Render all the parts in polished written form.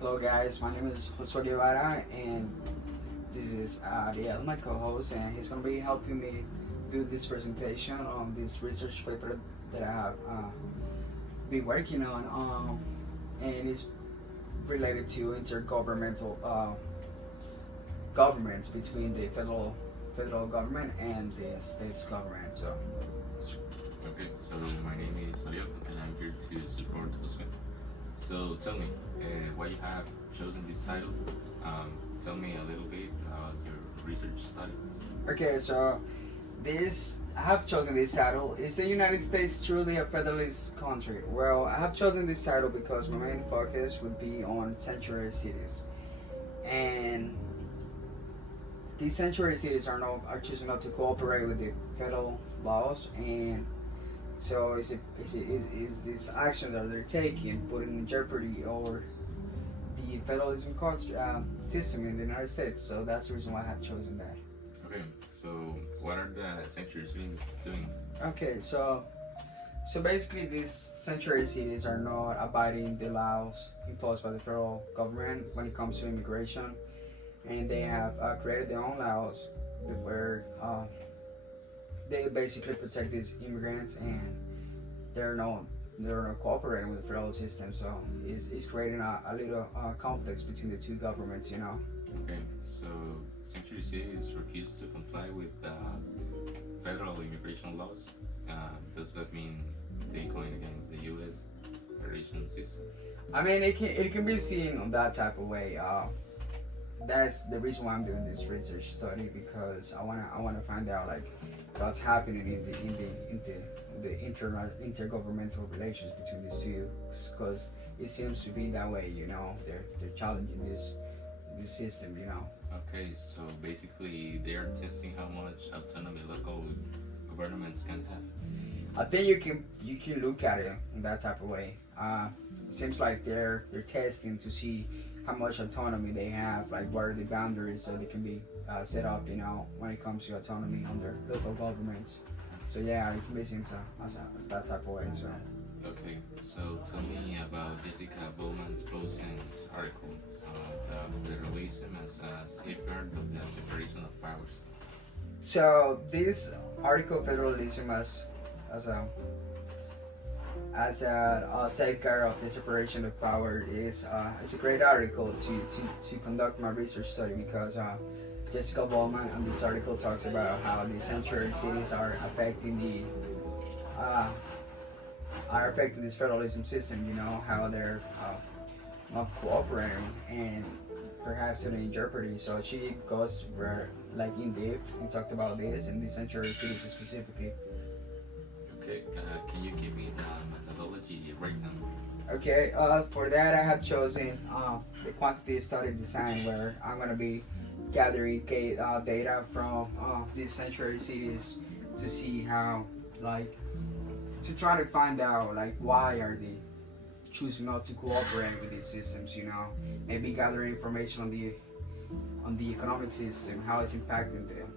Hello guys, my name is Josue Guevara and this is Ariel, my co-host, and he's going to be helping me do this presentation on this research paper that I have been working on, and it's related to intergovernmental governments between the federal government and the states government. Okay, so my name is Ariel and I'm here to support Josue. So tell me, why you have chosen this title? Tell me a little bit about your research study. Okay, so this I have chosen this title. Is the United States truly a federalist country? Well, I have chosen this title because my main focus would be on sanctuary cities, and these sanctuary cities are choosing not to cooperate with the federal laws, and so is these actions that they're taking putting in jeopardy or the federalism system in the United States. So that's the reason why I have chosen that. Okay, so what are the sanctuary cities doing? Okay, so basically these sanctuary cities are not abiding the laws imposed by the federal government when it comes to immigration, and they have created their own laws where they basically protect these immigrants, and they're not cooperating with the federal system. So it's creating a little conflicts between the two governments. Okay, so sanctuary cities refuse to comply with federal immigration laws. Does that mean they going against the U.S. immigration system? I mean, it can be seen on that type of way. That's the reason why I'm doing this research study, because I wanna find out like what's happening in the intergovernmental relations between these two, because it seems to be that way. They're challenging this system. Okay, so basically they are testing how much autonomy local governments can have. I think you can look at it in that type of way. It seems like they're testing to see how much autonomy they have, like what are the boundaries that they can be set up, when it comes to autonomy under local governments. So yeah, it can be seen as that type of way. So. Okay, so tell me about Jessica Bowman's Bosen's article, the federalism as a safeguard of the separation of powers. So this article, federalism as a safeguard of the separation of power, is it's a great article to conduct my research study, because Jessica Bowman in this article talks about how the sanctuary cities are affecting this federalism system. How they're not cooperating and perhaps putting in jeopardy. So she goes like in depth and talked about this and the sanctuary cities specifically. Okay, can you give me the methodology breakdown? Okay, for that I have chosen the quantity study design, where I'm gonna be gathering data from these sanctuary cities to see how, like, to try to find out like why are they choosing not to cooperate with these systems. Maybe gather information on the economic system, how it's impacting them,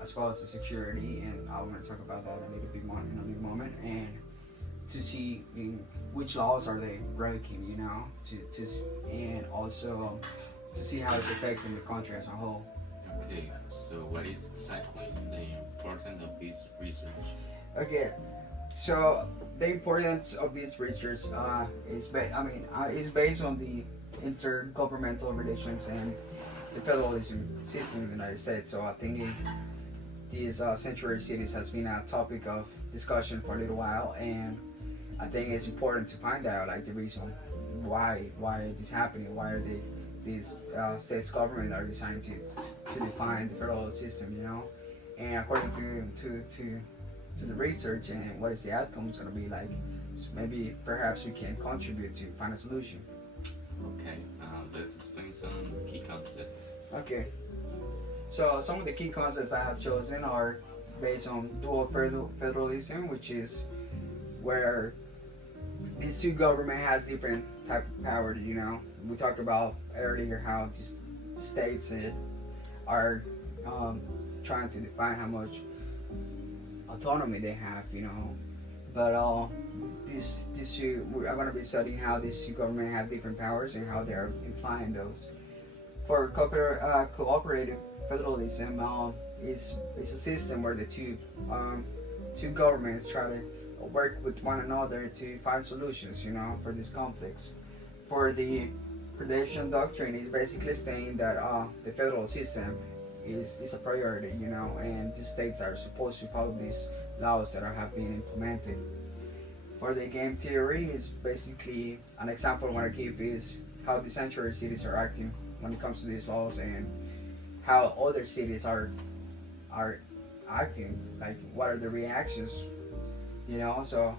as well as the security, and I want to talk about that a little bit more in a little moment, and to see which laws are they breaking, and also to see how it's affecting the country as a whole. Okay, so what is exactly the importance of this research? Okay, so the importance of this research is based on the intergovernmental relations and the federalism system in the United States. So I think these sanctuary cities has been a topic of discussion for a little while, and I think it's important to find out like the reason why it is happening. Why are these states government are deciding to define the federal system, and according to the research and what is the outcome is going to be like. So maybe perhaps we can contribute to find a solution. Okay, let's explain some key concepts. Okay, so some of the key concepts I have chosen are based on dual federalism, which is where these two government has different type of power. We talked about earlier how these states are trying to define how much autonomy they have. But these two, we are going to be studying how these two governments have different powers and how they are implying those. For cooperative federalism, is a system where the two governments try to work with one another to find solutions, for these conflicts. For the Predation doctrine is basically saying that the federal system is a priority, and the states are supposed to follow these laws that have been implemented. For the game theory, it's basically an example I want to give is how the sanctuary cities are acting when it comes to these laws and how other cities are acting, like what are the reactions, so.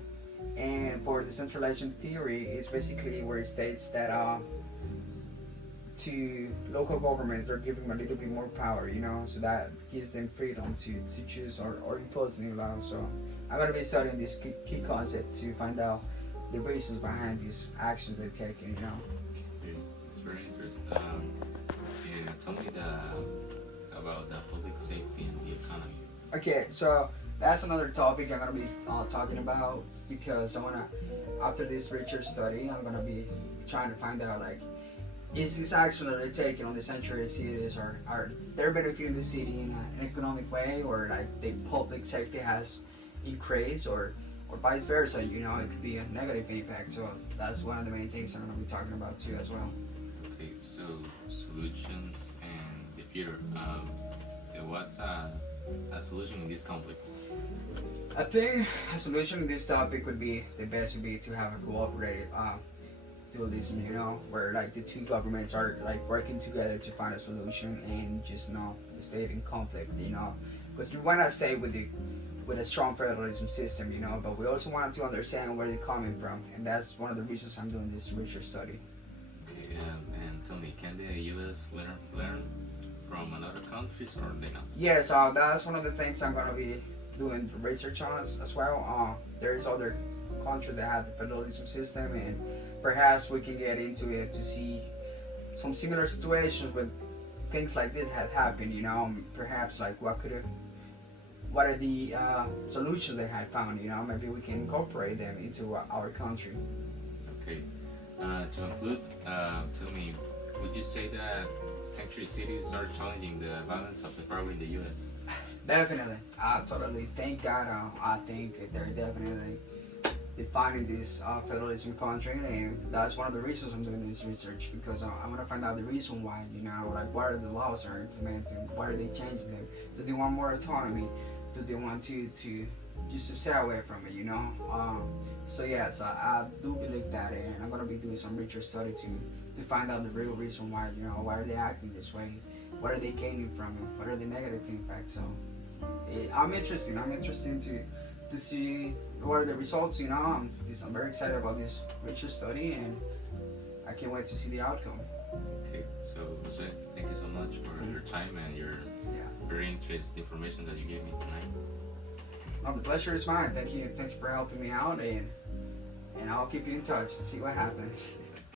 And for the centralization theory, it's basically where it states that to local governments are giving them a little bit more power, so that gives them freedom to choose or impose new laws. So I'm going to be studying this key concept to find out the reasons behind these actions they're taking, Okay, it's very interesting. Yeah, tell me about the public safety and the economy. Okay, so that's another topic I'm going to be talking about because I want to, after this research study, I'm going to be trying to find out, like, is this action that they're taking on the sanctuary cities are they're benefiting the city in an economic way, or like the public safety has increased, or vice versa, it could be a negative impact. So that's one of the main things I'm going to be talking about too as well. Okay, so solutions and the future. What's a solution in this conflict? I think a solution to this topic would be to have a cooperative dualism, where like the two governments are like working together to find a solution and just stay in conflict, because we want to stay with a strong federalism system, but we also want to understand where they're coming from, and that's one of the reasons I'm doing this research study. Okay, and tell me, can the U.S. learn from other countries or they not? Yes, that's one of the things I'm going to be doing research on as well. There's other countries that have the federalism system, and perhaps we can get into it to see some similar situations when things like this have happened. Perhaps like what are the solutions they have found. Maybe we can incorporate them into our country. Okay. To conclude, tell me, would you say that sanctuary cities are challenging the balance of the power in the U.S.? Definitely, I totally think that. I think they're definitely defining this federalism country, and that's one of the reasons I'm doing this research, because I want to find out the reason why, like what are the laws are implementing, why are they changing them, do they want more autonomy, do they want to just to stay away from it, so yeah, so I do believe that, and I'm going to be doing some research study to find out the real reason why, why are they acting this way, what are they gaining from it, what are the negative impacts. So I'm interested to see what are the results. I'm very excited about this research study, and I can't wait to see the outcome. Okay, so Jose, thank you so much for your time and your very interesting information that you gave me tonight. The pleasure is mine. Thank you for helping me out, and I'll keep you in touch to see what happens.